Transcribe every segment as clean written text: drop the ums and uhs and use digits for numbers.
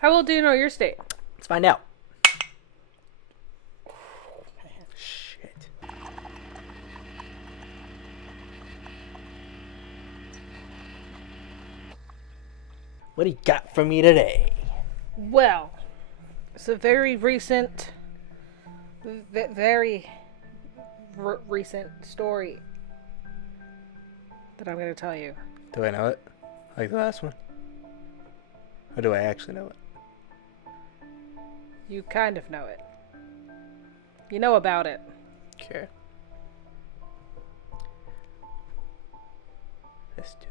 How well do you know your state? Let's find out. Shit. What do you got for me today? Well, it's a very recent, recent story that I'm going to tell you. Do I know it? Like the last one? Or do I actually know it? You kind of know it. You know about it. Okay. Let's do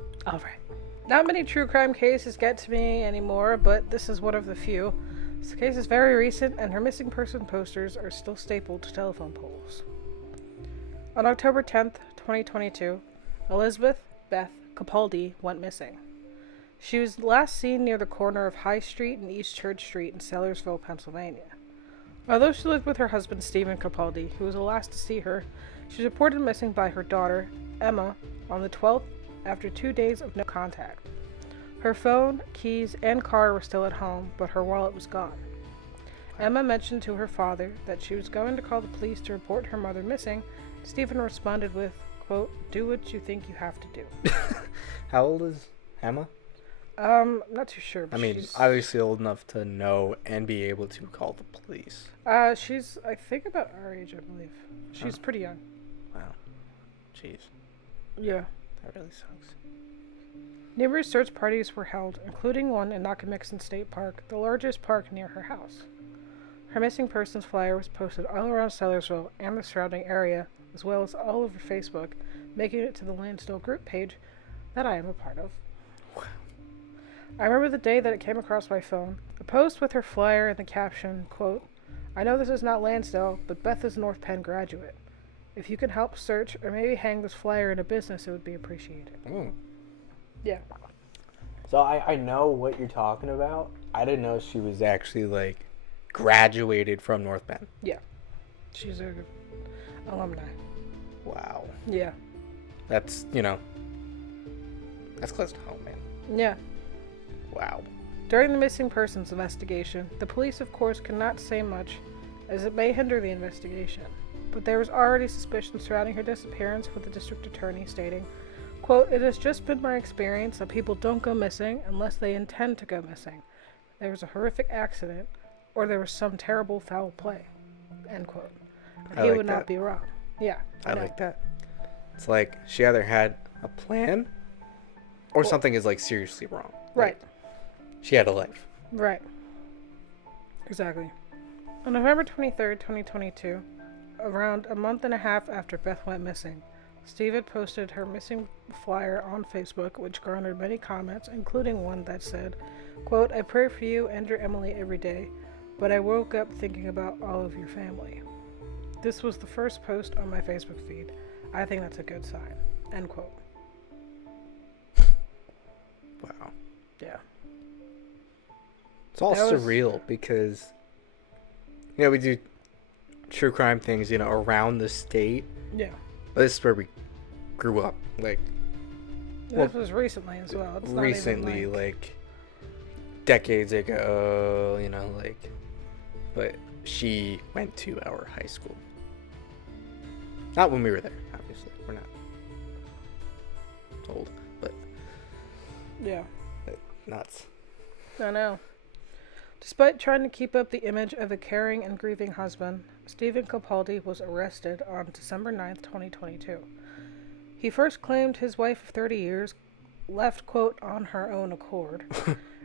it. All right. Not many true crime cases get to me anymore, but this is one of the few. This case is very recent, and her missing person posters are still stapled to telephone poles. On October 10th, 2022, Elizabeth Beth Capaldi went missing. She was last seen near the corner of High Street and East Church Street in Sellersville, Pennsylvania. Although she lived with her husband Stephen Capaldi, who was the last to see her, she was reported missing by her daughter, Emma, on the 12th after 2 days of no contact. Her phone, keys, and car were still at home, but her wallet was gone. Emma mentioned to her father that she was going to call the police to report her mother missing. Stephen responded with, quote, "Do what you think you have to do." How old is Emma? I'm not too sure. But I mean, she's obviously old enough to know and be able to call the police. She's, I think, about our age, I believe. She's pretty young. Wow. Jeez. Yeah. That really sucks. Numerous search parties were held, including one in Nakamixon State Park, the largest park near her house. Her missing persons flyer was posted all around Sellersville and the surrounding area, as well as all over Facebook, making it to the Lansdale group page that I am a part of. Wow. I remember the day that it came across my phone. A post with her flyer and the caption, quote, "I know this is not Lansdale, but Beth is a North Penn graduate. If you can help search or maybe hang this flyer in a business, it would be appreciated." Yeah. So I know what you're talking about. I didn't know she was actually, like, graduated from North Penn. Yeah. She's a alumni. Wow. Yeah. That's, that's close to home, man. Yeah. Wow. During the missing persons investigation, the police, of course, could not say much, as it may hinder the investigation. But there was already suspicion surrounding her disappearance, with the district attorney stating, quote, "It has just been my experience that people don't go missing unless they intend to go missing. There was a horrific accident, or there was some terrible foul play," end quote. And he would not be wrong. Yeah. I like that. It's like she either had a plan or something is, like, seriously wrong. Right. Like, she had a life. Right. Exactly. On November 23rd, 2022, around a month and a half after Beth went missing, Steve had posted her missing flyer on Facebook, which garnered many comments, including one that said, quote, "I pray for you and your Emily every day, but I woke up thinking about all of your family." This was the first post on my Facebook feed. I think that's a good sign. End quote. Wow. Yeah. It's all surreal because, we do true crime things, around the state. Yeah. But this is where we grew up. Like, this was recently as well. It's not recently, even like, decades ago, but she went to our high school. Not when we were there, obviously. We're not old, but yeah. Nuts. I know. Despite trying to keep up the image of a caring and grieving husband, Stephen Capaldi was arrested on December 9th, 2022. He first claimed his wife of 30 years left, quote, on her own accord,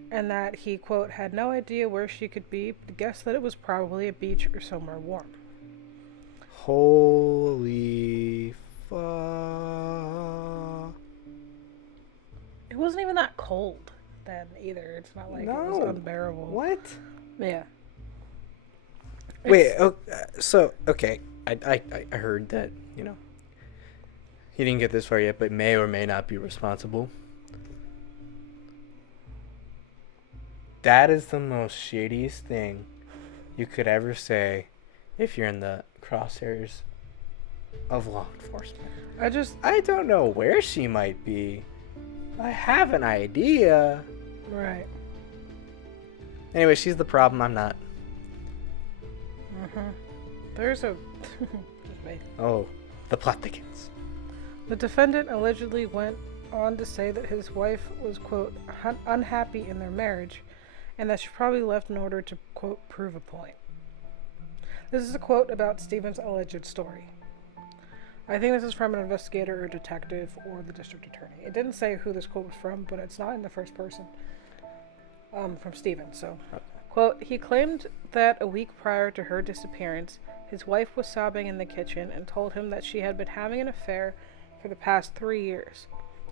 and that he, quote, had no idea where she could be, but guessed that it was probably a beach or somewhere warm. Holy fuck. It wasn't even that cold then either. It's not like it was unbearable. What? Yeah. Wait, okay. I heard that, he didn't get this far yet, but may or may not be responsible. That is the most shadiest thing you could ever say if you're in the crosshairs of law enforcement. I don't know where she might be. I have an idea. Right. Anyway, she's the problem. I'm not. There's a... Oh, the plot thickens. The defendant allegedly went on to say that his wife was, quote, unhappy in their marriage, and that she probably left in order to, quote, prove a point. This is a quote about Stephen's alleged story. I think this is from an investigator or detective or the district attorney. It didn't say who this quote was from, but it's not in the first person. From Stephen, so... Quote, he claimed that a week prior to her disappearance, his wife was sobbing in the kitchen and told him that she had been having an affair for the past 3 years.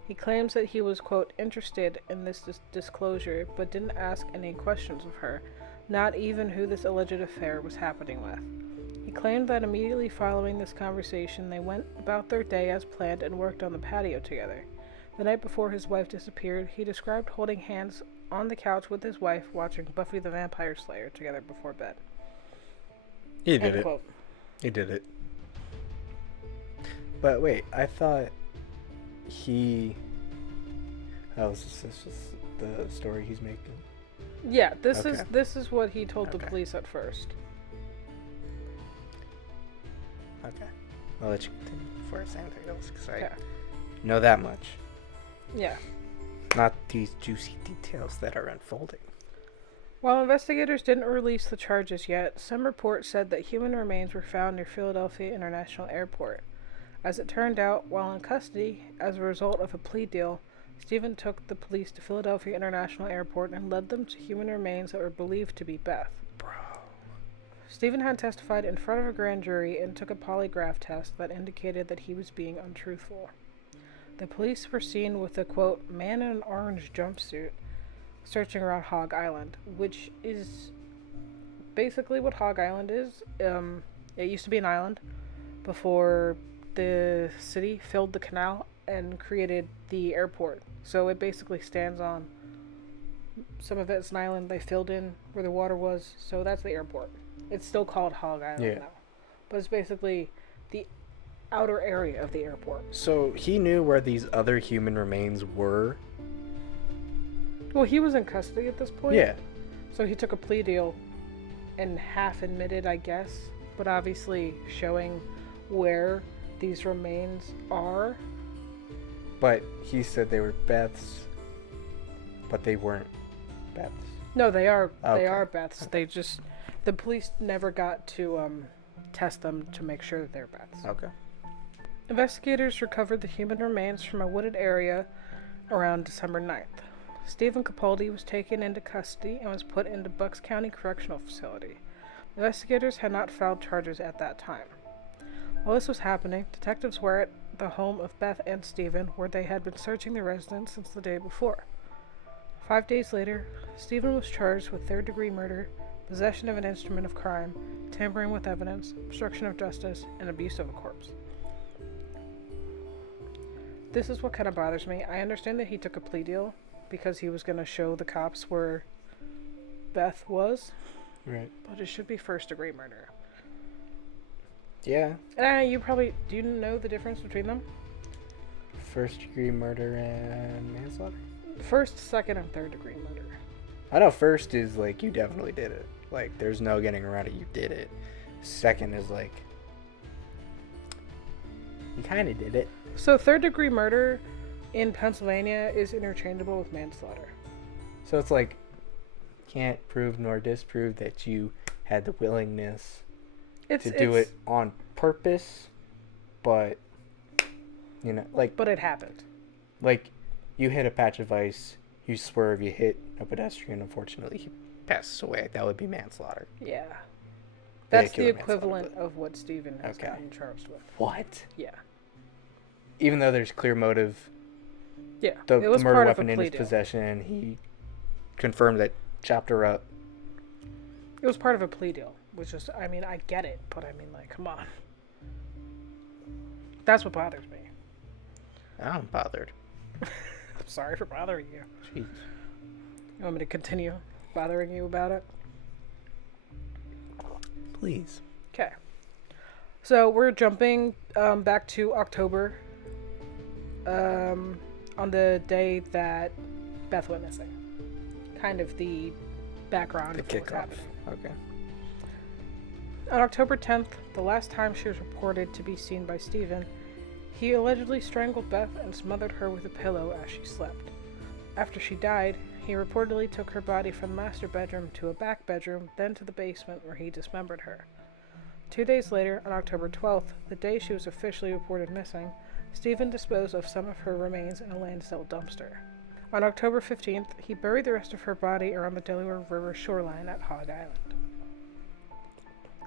He claims that he was, quote, interested in this disclosure, but didn't ask any questions of her, not even who this alleged affair was happening with. He claimed that immediately following this conversation, they went about their day as planned and worked on the patio together. The night before his wife disappeared, he described holding hands on the couch with his wife watching Buffy the Vampire Slayer together before bed. He did it. Quote. He did it. But wait, I thought he... Oh, is this just the story he's making? Yeah, this is what he told the police at first. Okay. I'll let you continue before I say anything else, because I know that much. Yeah. Not these juicy details that are unfolding. While investigators didn't release the charges yet, some reports said that human remains were found near Philadelphia International Airport. As it turned out, while in custody, as a result of a plea deal, Stephen took the police to Philadelphia International Airport and led them to human remains that were believed to be Beth. Bro. Stephen had testified in front of a grand jury and took a polygraph test that indicated that he was being untruthful. The police were seen with a, quote, man in an orange jumpsuit searching around Hog Island, which is basically what Hog Island is. It used to be an island before the city filled the canal and created the airport. So it basically stands on, some of it's an island they filled in where the water was, so that's the airport. It's still called Hog Island now. But it's basically the outer area of the airport. So he knew where these other human remains were? Well, he was in custody at this point. Yeah. So he took a plea deal and half admitted, I guess, but obviously showing where these remains are. But he said they were Beth's, but they weren't Beth's. No, they are. Okay. They are Beth's. Okay. They just, the police never got to test them to make sure that they're Beth's. Okay. Investigators recovered the human remains from a wooded area around December 9th. Stephen Capaldi was taken into custody and was put into Bucks County Correctional Facility. Investigators had not filed charges at that time. While this was happening, detectives were at the home of Beth and Stephen, where they had been searching the residence since the day before. 5 days later, Stephen was charged with third-degree murder, possession of an instrument of crime, tampering with evidence, obstruction of justice, and abuse of a corpse. This is what kind of bothers me. I understand that he took a plea deal because he was going to show the cops where Beth was. Right. But it should be first-degree murder. Yeah. And you probably... Do you know the difference between them? First-degree murder and manslaughter? First, second, and third-degree murder. I know first is, like, you definitely did it. Like, there's no getting around it. You did it. Second is, like, you kind of did it. So third-degree murder in Pennsylvania is interchangeable with manslaughter. So it's like, can't prove nor disprove that you had the willingness to do it on purpose, but, you know, like... But it happened. Like, you hit a patch of ice, you swerve, you hit a pedestrian, unfortunately, he passes away. That would be manslaughter. Yeah. That's the equivalent of what Stephen has gotten charged with. What? Yeah. Even though there's clear motive... Yeah, the murder weapon in his possession, he confirmed that, chopped her up. It was part of a plea deal, which is, I mean, I get it, but I mean, like, come on. That's what bothers me. I'm bothered. I'm sorry for bothering you. Jeez. You want me to continue bothering you about it? Please. Okay. So we're jumping back to October. On the day that Beth went missing. Kind of the background The of what was kickoff. happening. Okay. On October 10th, the last time she was reported to be seen by Stephen, he allegedly strangled Beth and smothered her with a pillow as she slept. After she died, he reportedly took her body from the master bedroom to a back bedroom, then to the basement where he dismembered her. 2 days later, on October 12th, the day she was officially reported missing, Stephen disposed of some of her remains in a Lansdale dumpster. On October 15th, he buried the rest of her body around the Delaware River shoreline at Hog Island.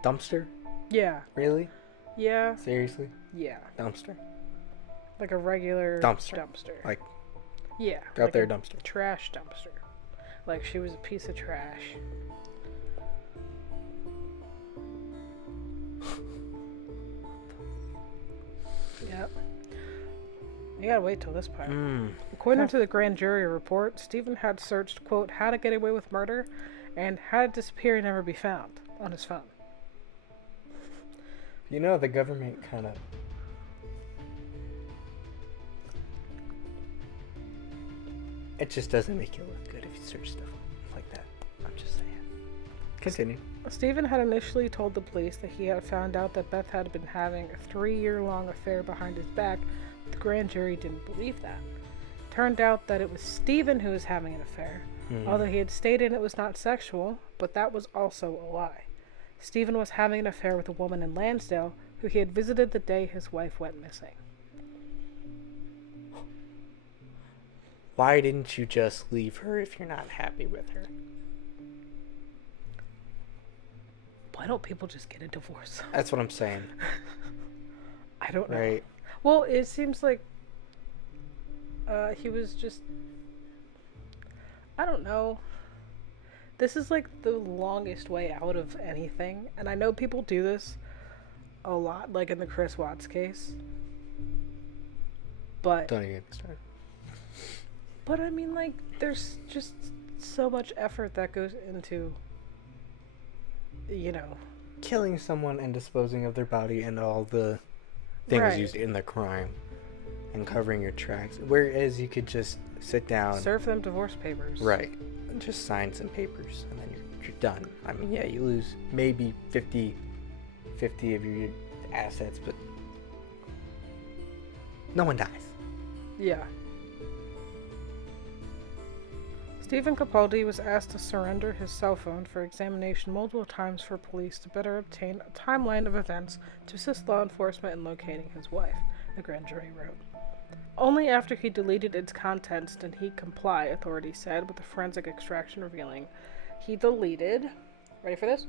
Dumpster? Yeah. Really? Yeah. Seriously? Yeah. Dumpster? Like a regular Dumpster. Like, yeah. Out like there a dumpster. Trash dumpster. Like she was a piece of trash. Yep. You gotta wait till this part. According to the grand jury report, Stephen had searched, quote, how to get away with murder and how to disappear and never be found on his phone. You know, the government kind of... It just doesn't make you look good if you search stuff like that. I'm just saying. Continue. Stephen had initially told the police that he had found out that Beth had been having a 3-year-long affair behind his back, but the grand jury didn't believe that. Turned out that it was Stephen who was having an affair, although he had stated it was not sexual, but that was also a lie. Stephen was having an affair with a woman in Lansdale who he had visited the day his wife went missing. Why didn't you just leave her if you're not happy with her? Why don't people just get a divorce? That's what I'm saying. I don't know. Right. Well, it seems like he was just... I don't know. This is like the longest way out of anything. And I know people do this a lot, like in the Chris Watts case. But... Don't even get me started. But I mean, like, there's just so much effort that goes into, you know... Killing someone and disposing of their body and all the things used in the crime. And covering your tracks. Whereas you could just sit down... Serve them divorce papers. Right. And just sign some papers. And then you're done. I mean, yeah, you lose maybe 50 of your assets, but... no one dies. Yeah. Stephen Capaldi was asked to surrender his cell phone for examination multiple times for police to better obtain a timeline of events to assist law enforcement in locating his wife, the grand jury wrote. Only after he deleted its contents did he comply, authorities said, with the forensic extraction revealing he deleted, ready for this?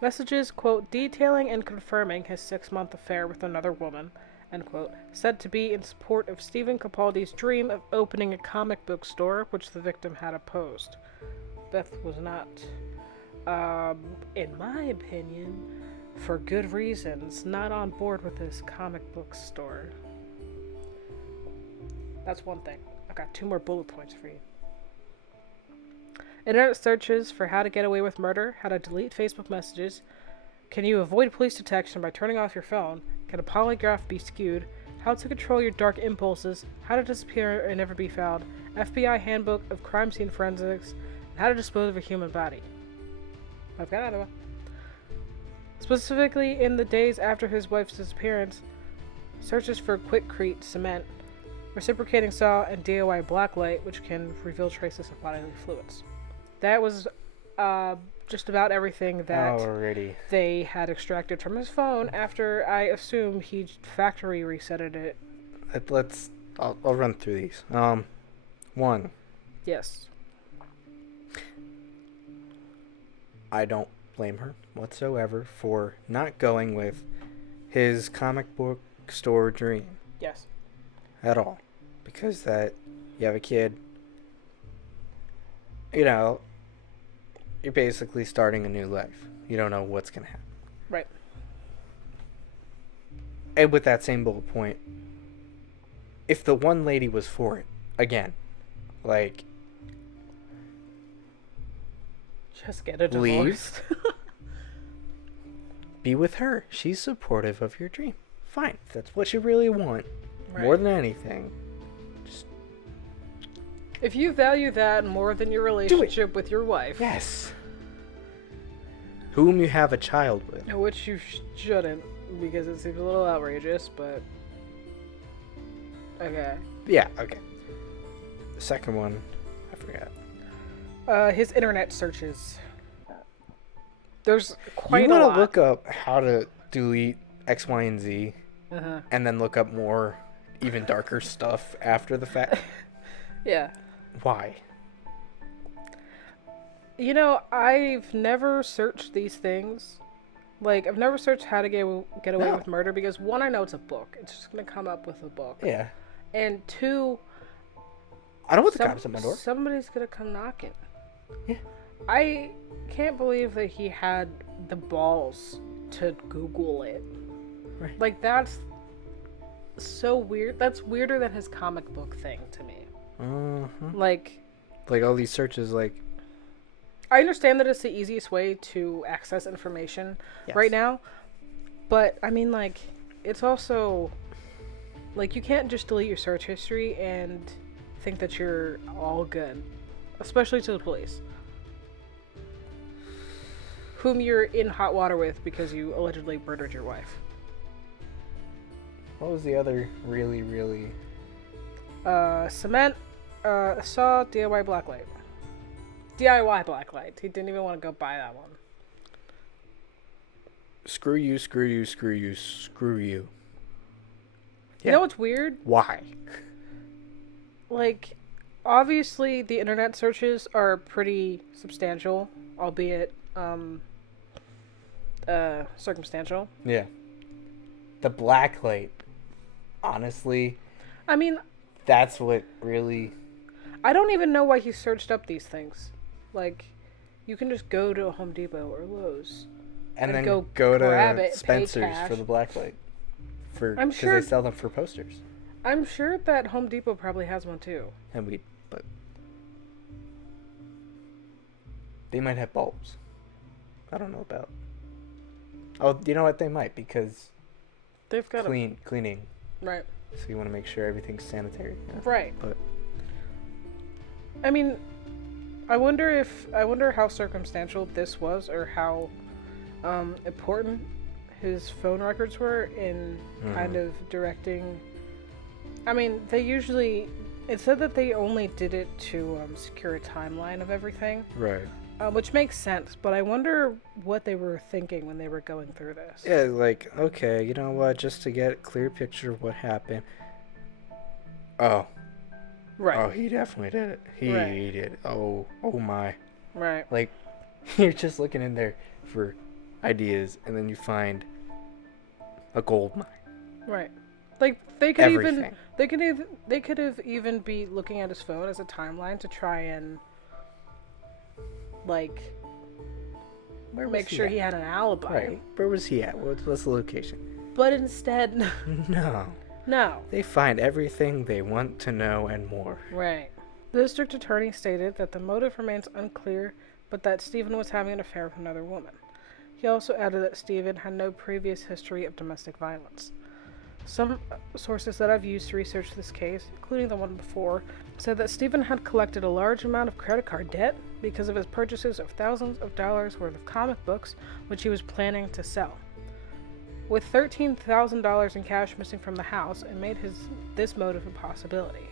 Messages, quote, detailing and confirming his 6-month affair with another woman, end quote, said to be in support of Stephen Capaldi's dream of opening a comic book store, which the victim had opposed. Beth was not, in my opinion, for good reasons, not on board with this comic book store. That's one thing. I've got 2 more bullet points for you. Internet searches for how to get away with murder, how to delete Facebook messages, can you avoid police detection by turning off your phone, can a polygraph be skewed, how to control your dark impulses, how to disappear and never be found, FBI Handbook of Crime Scene Forensics, and how to dispose of a human body. I've got another one. Specifically, in the days after his wife's disappearance, searches for quickcrete cement, reciprocating saw, and DOI blacklight, which can reveal traces of bodily fluids. That was just about everything that they had extracted from his phone after, I assume, he factory resetted it. I'll run through these. 1. Yes. I don't blame her whatsoever for not going with his comic book store dream. Yes. At all. Because that, you have a kid, you know, you're basically starting a new life. You don't know what's going to happen. Right. And with that same bullet point, if the one lady was for it, again, like... just get a divorce. Be with her. She's supportive of your dream. Fine. If that's what you really want, right. More than anything, just If you value that more than your relationship with your wife. Yes. Whom you have a child with. Which you shouldn't, because it seems a little outrageous, but... Okay. Yeah, okay. The second one, I forgot. His internet searches. There's quite a lot. You want to look up how to delete X, Y, and Z, and then look up more, even darker stuff after the fact? Yeah. Why? You know, I've never searched these things. Like, I've never searched how to get away with murder because, one, I know it's a book. It's just going to come up with a book. Yeah. And two... I don't want the cops at my door. Somebody's going to come knocking. Yeah. I can't believe that he had the balls to Google it. Right. Like, that's so weird. That's weirder than his comic book thing to me. Like all these searches, like... I understand that it's the easiest way to access information right now, but I mean, like, it's also, like, you can't just delete your search history and think that you're all good, especially to the police, whom you're in hot water with because you allegedly murdered your wife. What was the other really... Cement, saw, DIY blacklight. DIY blacklight. He didn't even want to go buy that one. Screw you, screw you, screw you, screw you. Yeah. You know what's weird? Why? Like, obviously the internet searches are pretty substantial, albeit, circumstantial. Yeah. The blacklight, honestly... I mean... That's what really... I don't even know why he searched up these things. Like, you can just go to a Home Depot or Lowe's. And then go to it, Spencer's for the blacklight. Because they sell them for posters. I'm sure that Home Depot probably has one too. But they might have bulbs. I don't know about. Oh, you know what? They might, because they've got cleaning. Right. So you want to make sure everything's sanitary. Yeah. Right. But I mean, I wonder how circumstantial this was, or how important his phone records were in kind of directing. I mean, it said that they only did it to secure a timeline of everything. Right. Which makes sense, but I wonder what they were thinking when they were going through this. Yeah, like, okay, you know what, just to get a clear picture of what happened. Oh. Right. Oh, he definitely did it. He did. Oh my. Right. Like, you're just looking in there for ideas, and then you find a gold mine. Right. Like, they could Everything. they could have even be looking at his phone as a timeline to try and, like, make sure he had an alibi. Right. Where was he at? What's the location? But instead... No. No. They find everything they want to know and more. Right. The district attorney stated that the motive remains unclear, but that Stephen was having an affair with another woman. He also added that Stephen had no previous history of domestic violence. Some sources that I've used to research this case, including the one before, said that Stephen had collected a large amount of credit card debt because of his purchases of thousands of dollars worth of comic books, which he was planning to sell. With $13,000 in cash missing from the house, it made this motive a possibility.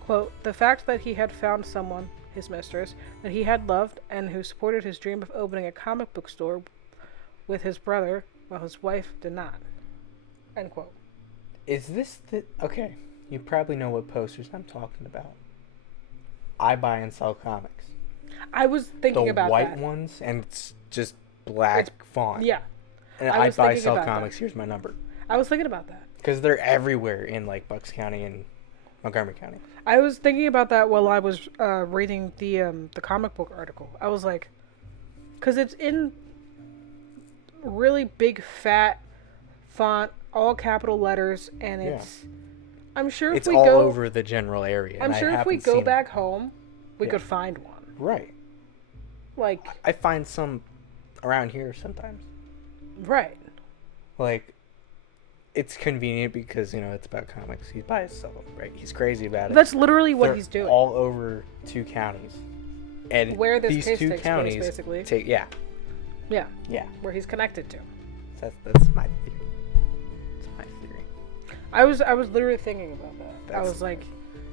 Quote, the fact that he had found someone, his mistress, that he had loved and who supported his dream of opening a comic book store with his brother, while his wife did not. End quote. Is this the... Okay, you probably know what posters I'm talking about. I buy and sell comics. I was thinking about that. The white ones, and it's just black font. Yeah. And I buy, sell comics. Here's my number. I was thinking about that. Because they're everywhere in, like, Bucks County and Montgomery County. I was thinking about that while I was reading the comic book article. I was like... Because it's in really big, fat font, all capital letters, and it's... I'm sure if we go... It's all over the general area. I'm sure if we go back home, we could find one. Right. Like... I find some around here sometimes. Right. Like, it's convenient because, it's about comics. He's by himself, right? He's crazy about it. That's literally what They're he's doing. all over 2 counties. And where this these case 2 takes counties place, basically. Yeah. Yeah. Yeah. Where he's connected to. That's my theory. That's my theory. I was literally thinking about that. I was like,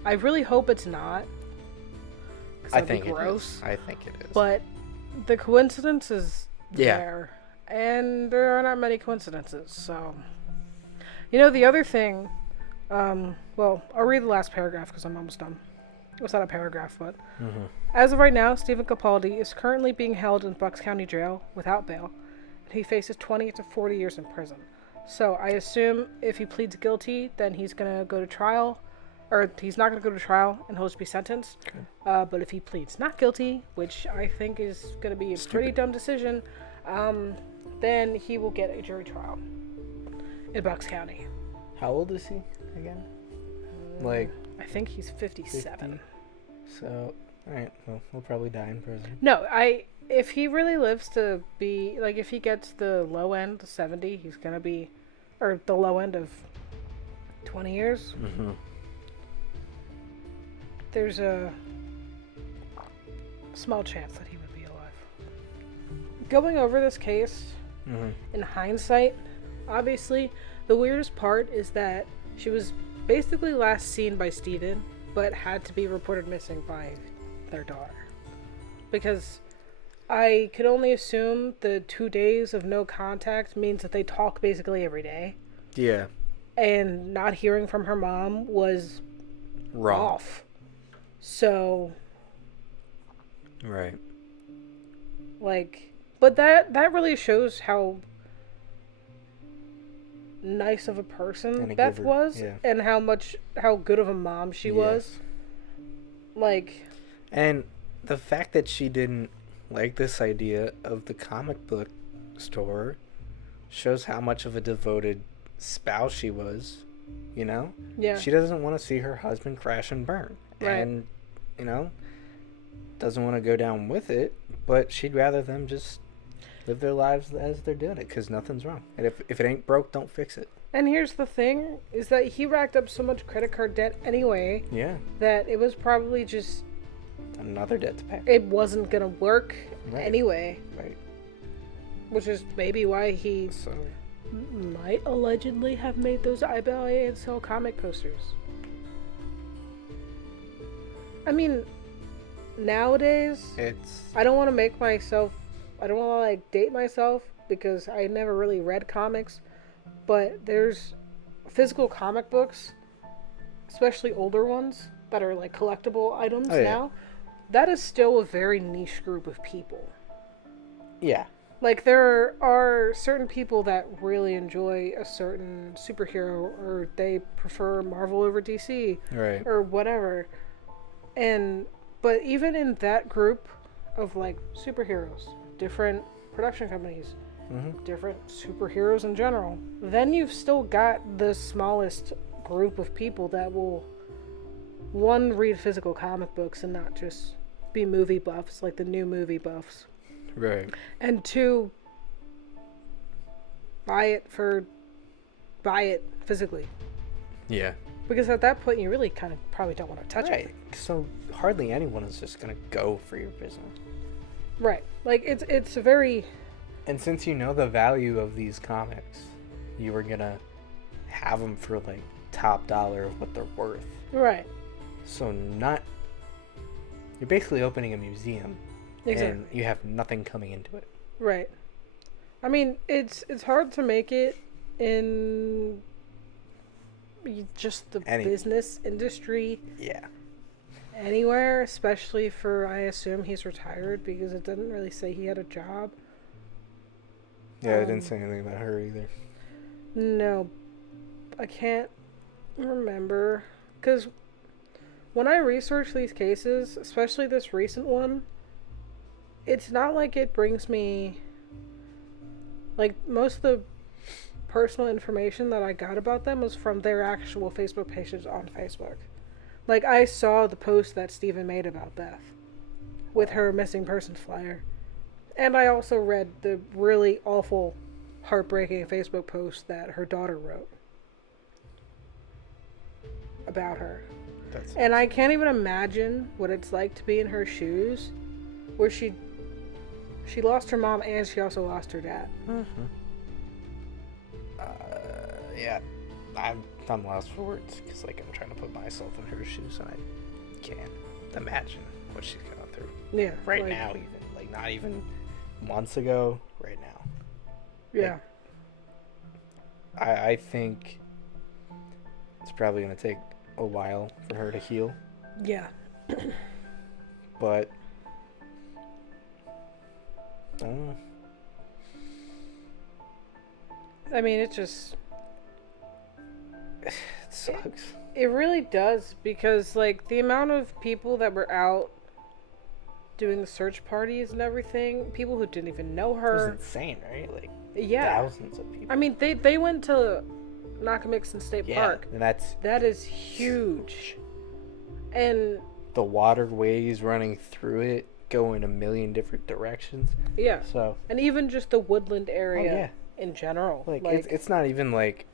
I really hope it's not. I think gross. I think it is. But the coincidence is there. And there are not many coincidences, so... the other thing... well, I'll read the last paragraph because I'm almost done. It's not a paragraph, but... Mm-hmm. As of right now, Stephen Capaldi is currently being held in Bucks County Jail without bail, and he faces 20 to 40 years in prison. So I assume if he pleads guilty, then he's going to go to trial, or he's not going to go to trial, and he'll just be sentenced. Okay. But if he pleads not guilty, which I think is going to be a pretty dumb decision, then he will get a jury trial in Bucks County. How old is he again? I think he's 57. 50? So, alright, well, he'll probably die in prison. No, if he really lives to be, if he gets the low end, 70, he's gonna be, or the low end of 20 years. Mm-hmm. There's a small chance that he would be alive. Going over this case, in hindsight, obviously, the weirdest part is that she was basically last seen by Steven, but had to be reported missing by their daughter. Because I could only assume the 2 days of no contact means that they talk basically every day. Yeah. And not hearing from her mom was wrong. Off. So... Right. But that really shows how nice of a person Beth was, and how good of a mom she was. And the fact that she didn't like this idea of the comic book store shows how much of a devoted spouse she was, Yeah. She doesn't want to see her husband crash and burn. Right. And, doesn't want to go down with it, but she'd rather them just live their lives as they're doing it, because nothing's wrong. And if it ain't broke, don't fix it. And here's the thing, is that he racked up so much credit card debt anyway, that it was probably just... another debt to pay. It wasn't going to work anyway. Right. Which is maybe why he might allegedly have made those buy and sell comic posters. I mean, nowadays, I don't want to date myself, because I never really read comics, but there's physical comic books, especially older ones, that are collectible items now. That is still a very niche group of people. Yeah. There are certain people that really enjoy a certain superhero, or they prefer Marvel over DC, right, or whatever. But even in that group of superheroes, different production companies, different superheroes in general, then you've still got the smallest group of people that will, one, read physical comic books and not just be movie buffs, like the new movie buffs. Right. And two, buy it physically. Yeah. Because at that point, you really kind of probably don't want to touch it. So hardly anyone is just going to go for your business. Right. It's a very... And since you know the value of these comics, you were going to have them for top dollar of what they're worth. Right. So you're basically opening a museum. Exactly. And you have nothing coming into it. Right. I mean, it's hard to make it in just the business industry. Yeah. Anywhere, especially for, I assume he's retired, because it didn't really say he had a job. Yeah, it didn't say anything about her either. No. I can't remember. Because when I research these cases, especially this recent one, it's not like it brings me... most of the personal information that I got about them was from their actual Facebook pages on Facebook. I saw the post that Steven made about Beth with her missing persons flyer. And I also read the really awful, heartbreaking Facebook post that her daughter wrote. about her. And I can't even imagine what it's like to be in her shoes, where she lost her mom and she also lost her dad. Mm-hmm. Yeah, I'm lost for words because like I'm trying to put myself in her shoes and I can't imagine what she's going through. Yeah, right now, even like not even months ago. Right now. Yeah. Like, I think it's probably gonna take a while for her to heal. Yeah. But I don't know. I mean, it sucks. It really does, because like the amount of people that were out doing the search parties and everything, people who didn't even know her. It's insane, right? Like thousands of people. I mean, they went to Nakamixon State Park. And that is huge. And the waterways running through it go in a million different directions. Yeah. So and even just the woodland area in general. Like it's not even like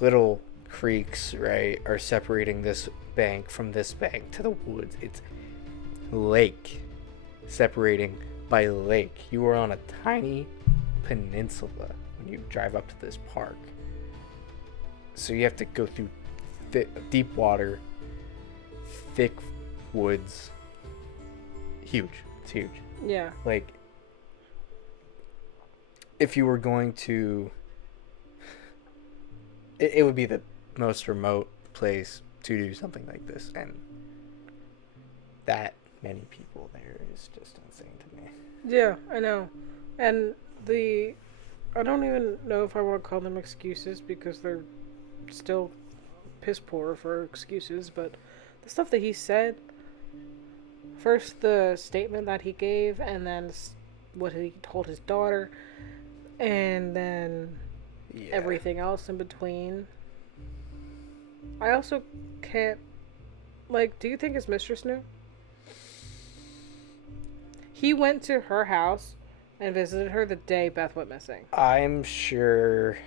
little creeks, right, are separating this bank from this bank to the woods. It's lake separating by lake. You are on a tiny peninsula when you drive up to this park. So you have to go through deep water, thick woods. Huge. It's huge. Yeah. Like, if you were going to... It would be the most remote place to do something like this. And that many people there is just insane to me. Yeah, I know. And I don't even know if I want to call them excuses, because they're still piss poor for excuses, but the stuff that he said, first the statement that he gave, and then what he told his daughter, and then everything else in between. I also can't, like, do you think his mistress knew? He went to her house and visited her the day Beth went missing. I'm sure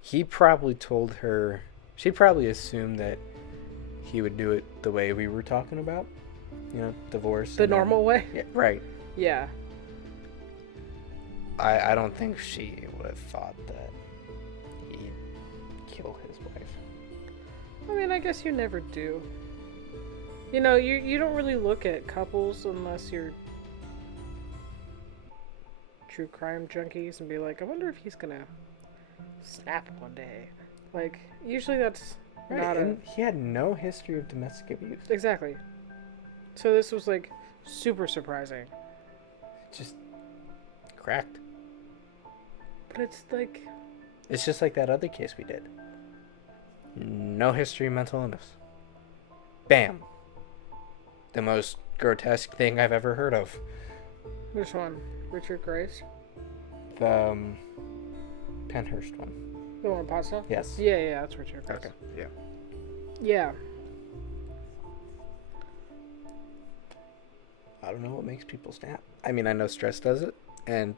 he probably told her, she probably assumed that he would do it the way we were talking about, you know, divorce. The normal way? Yeah, right. Yeah. I don't think she would have thought that he'd kill his wife. I mean, I guess you never do. You know, you don't really look at couples unless you're true crime junkies and be like, I wonder if he's gonna snap one day. Like, usually that's not and he had no history of domestic abuse. Exactly. So this was, like, super surprising. Just cracked. But it's like... It's just like that other case we did. No history of mental illness. Bam. The most grotesque thing I've ever heard of. Which one? Richard Grace? The Penhurst one. The one in Pasta? Yes. Yeah, that's Richard Grace. Okay. Yeah. Yeah. I don't know what makes people snap. I mean, I know stress does it, and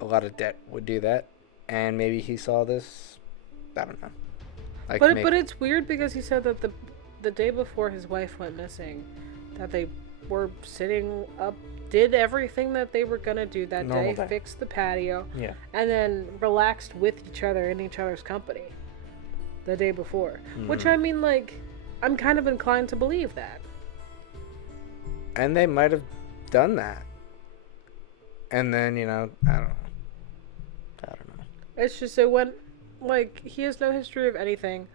a lot of debt would do that. And maybe he saw this. I don't know. But it's weird, because he said that the day before his wife went missing, that they were sitting up, did everything that they were gonna do that day, fixed the patio, and then relaxed with each other in each other's company the day before. Which, I mean, like, I'm kind of inclined to believe that. And they might have done that. And then, you know, I don't know. It's just, it went, like, he has no history of anything.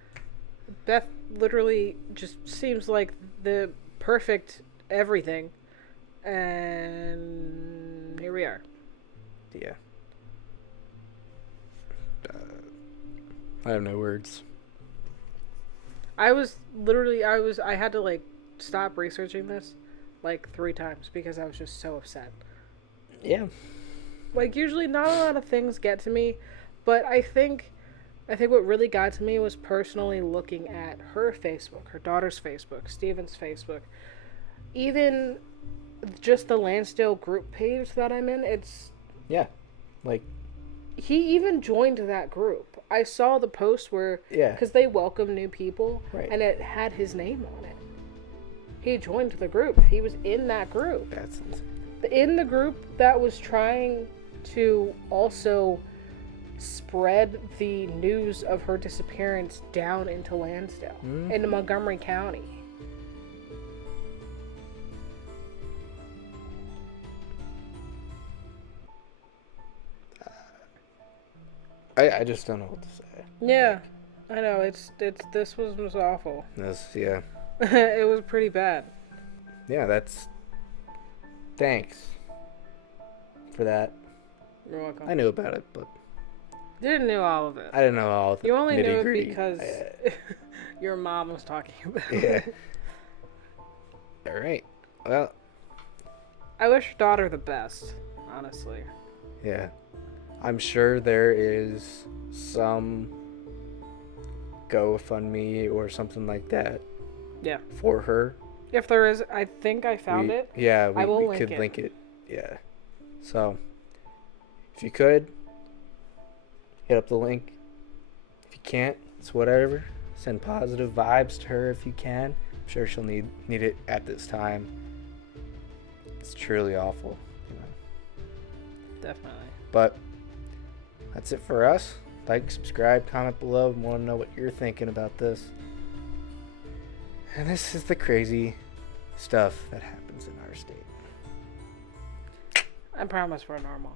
Beth literally just seems like the perfect everything. And here we are. Yeah. I have no words. I had to, like, stop researching this, like, 3 times, because I was just so upset. Yeah. Like, usually not a lot of things get to me, but I think what really got to me was personally looking at her Facebook, her daughter's Facebook, Steven's Facebook, even just the Lansdale group page that I'm in. It's... Yeah. Like... He even joined that group. I saw the post where, because they welcome new people, and it had his name on it. He joined the group. He was in that group. That's insane. In the group that was trying to also spread the news of her disappearance down into Lansdale, into Montgomery County. I just don't know what to say. Yeah, I know. This was awful. It was pretty bad. Yeah, thanks for that. You're welcome. I knew about it, but didn't know all of it. I didn't know all of it. You only knew it because your mom was talking about it. All right. Well, I wish your daughter the best, honestly. Yeah. I'm sure there is some GoFundMe or something like that. Yeah. For her. If there is, I think I found it. Yeah, we could link it. Yeah. So, if you could, hit up the link. If you can't, it's whatever. Send positive vibes to her if you can. I'm sure she'll need it at this time. It's truly awful, you know. Definitely. But that's it for us. Like, subscribe, comment below. We want to know what you're thinking about this. And this is the crazy stuff that happens in our state. I promise we're normal.